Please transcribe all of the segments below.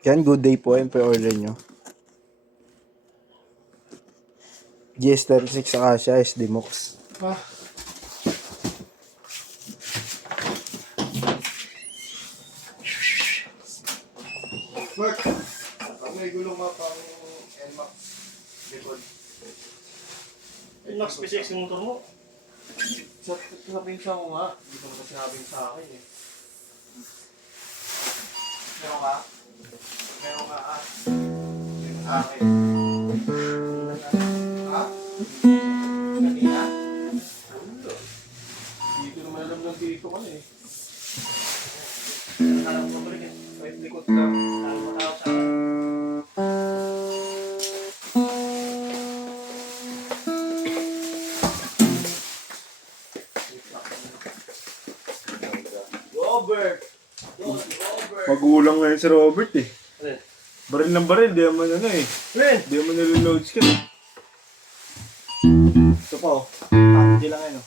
Yan, good day po. Yan po yung order nyo. GS36 Acacia SD Mox. Ah. Mark, may gulong nga pang NMAX likod. NMAX PCX yung motor mo? Sa pinsa ko nga, hindi ko naman sinabing sa akin eh. Meron ka? Meron ka yung akin. Ha? Kanina? Ulo. Dito naman alam ng dito ka na eh. Alam mo ba rin? Kahit likod lang. Alam mo tao sa akin. Robert! Robert! Magulang ngayon si Robert eh. Ano? Baril ng baril, di naman ano eh. Ren! Di naman niliload ka eh. Ito pa oh. Hindi lang yan oh.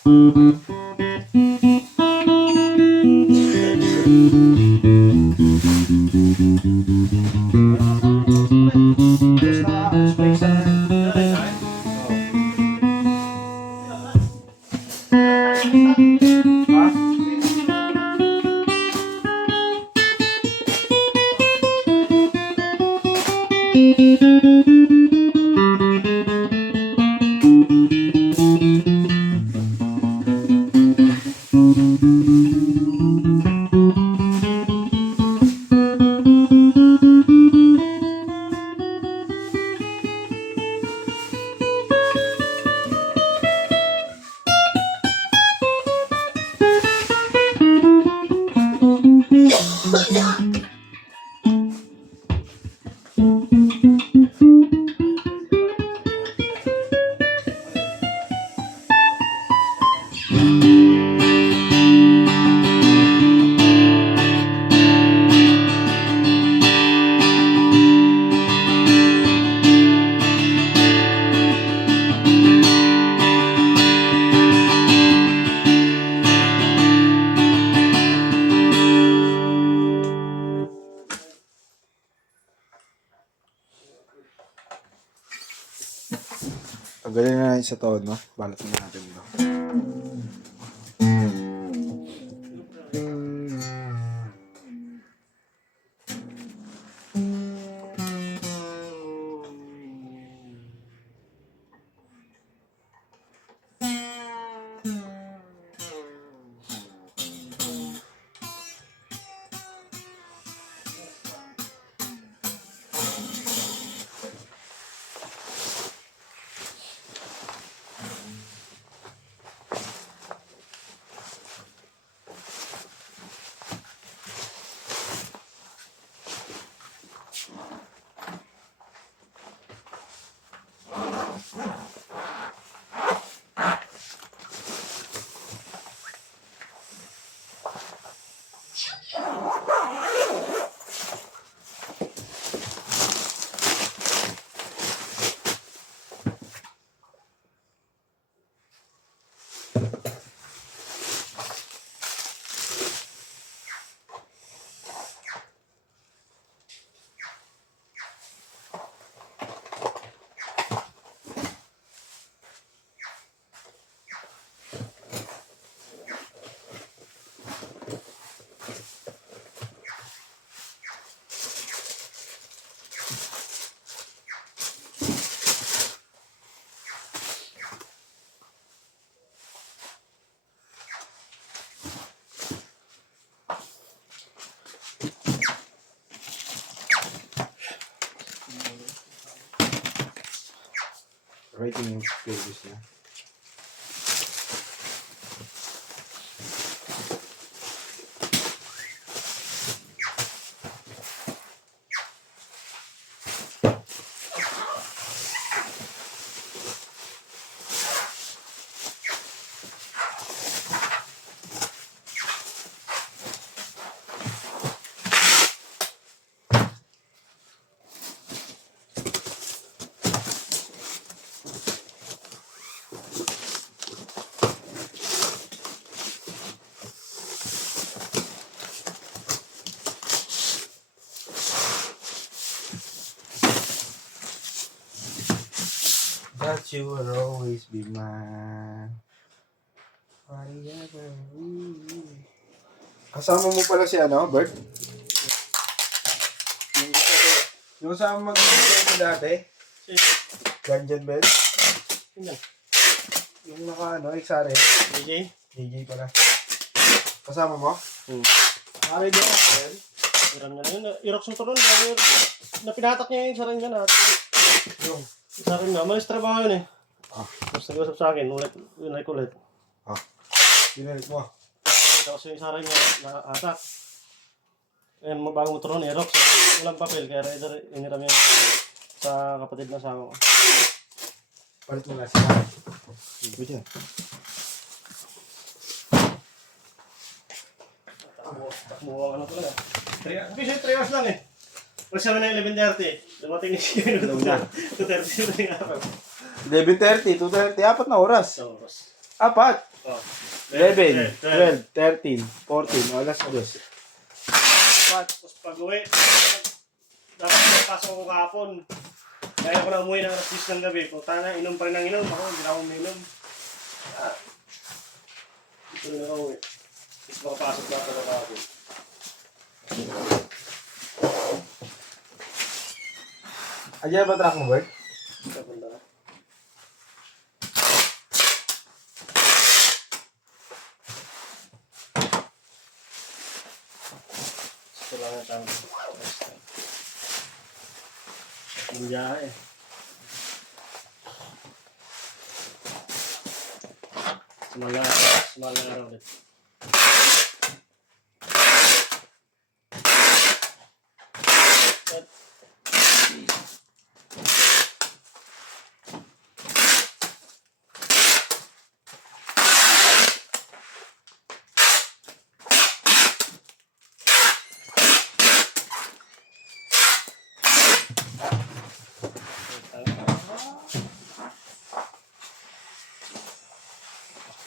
Tapos naka-space na rin. Tagalin na natin sa tono. Balat na natin ito. Writing yung pages niya. That you will always be mine. Forever. Kasama mo pala si ano, Bert? Yung kasama mag-ibigay mo dati? Ganjan Belt? Yun yan. Yung naka ano, XRM? DJ? DJ pala. Kasama mo? Ari din ako. Iram niya na yun. Irox mo to ron. Na pinatak niya yung sarin niya na. Yung sarin niya. Malis trabaho yun eh. Tapos nag-usap sa akin. Ulit. Dinalit mo. Tapos yung sarin niya na-atak. Ayun, bagong motor ron. Irox. Walang papel. Kaya rider iniram niya sa kapatid na asawa ko. Palit mo na siya. Pwede yan. Takbo ang ano ko lang eh. Kasi 3 hours lang eh. Pag sabi na 11:30, dumating siya. Daw na. 2:30 na yung araw. 11:30, 2:30, 4 na oras. So, boss. 4. Oh. 11, 12, 13, 14, alas 2. Tapos pag uwi, dapat pasok ko kahapon. Kaya ko na umuwi ng alas 10 ng gabi. Punta na, inom pa rin ng inom. Ako, hindi na ako uminom. Ito rin ako uwi. Tapos makapasok na ako ng kahapon. Ayan ba track mo, Bert? Kapunta na. Ito lang ang tawag. Ang biyahe eh. Sumala araw ulit.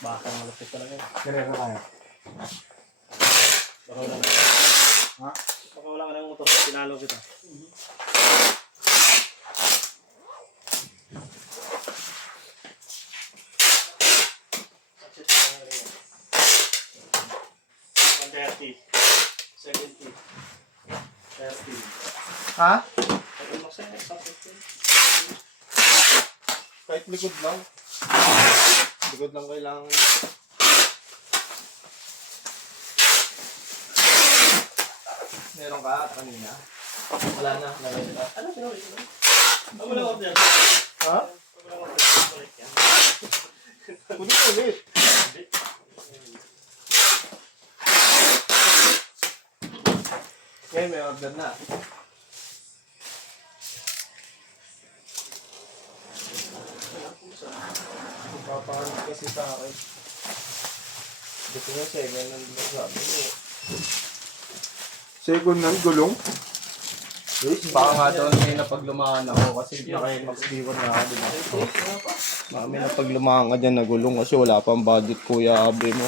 Baka malapit talaga. Kaya na kaya. Baka wala na. Ha? Baka wala ka ng motor. Tinalo kita. That's it. 130. 70. 30. Ha? Ay, masaya. Sakit. Kahit likod lang. Likod lang kailangan. Meron ka kanina? Wala na. Ano sinulit mo? Ang walang order. Ha? Ang walang order. Sulit yan. Ulit. Okay, may order na. Papahanap kasi sa akin. Gusto niya 7 ang sabi niya. Second hand gulong. Baka nga daw may napaglumahan ako kasi naka-max-viewer na ako, diba? Baka may napaglumahan ka dyan na gulong kasi wala pang budget, Kuya Abe mo.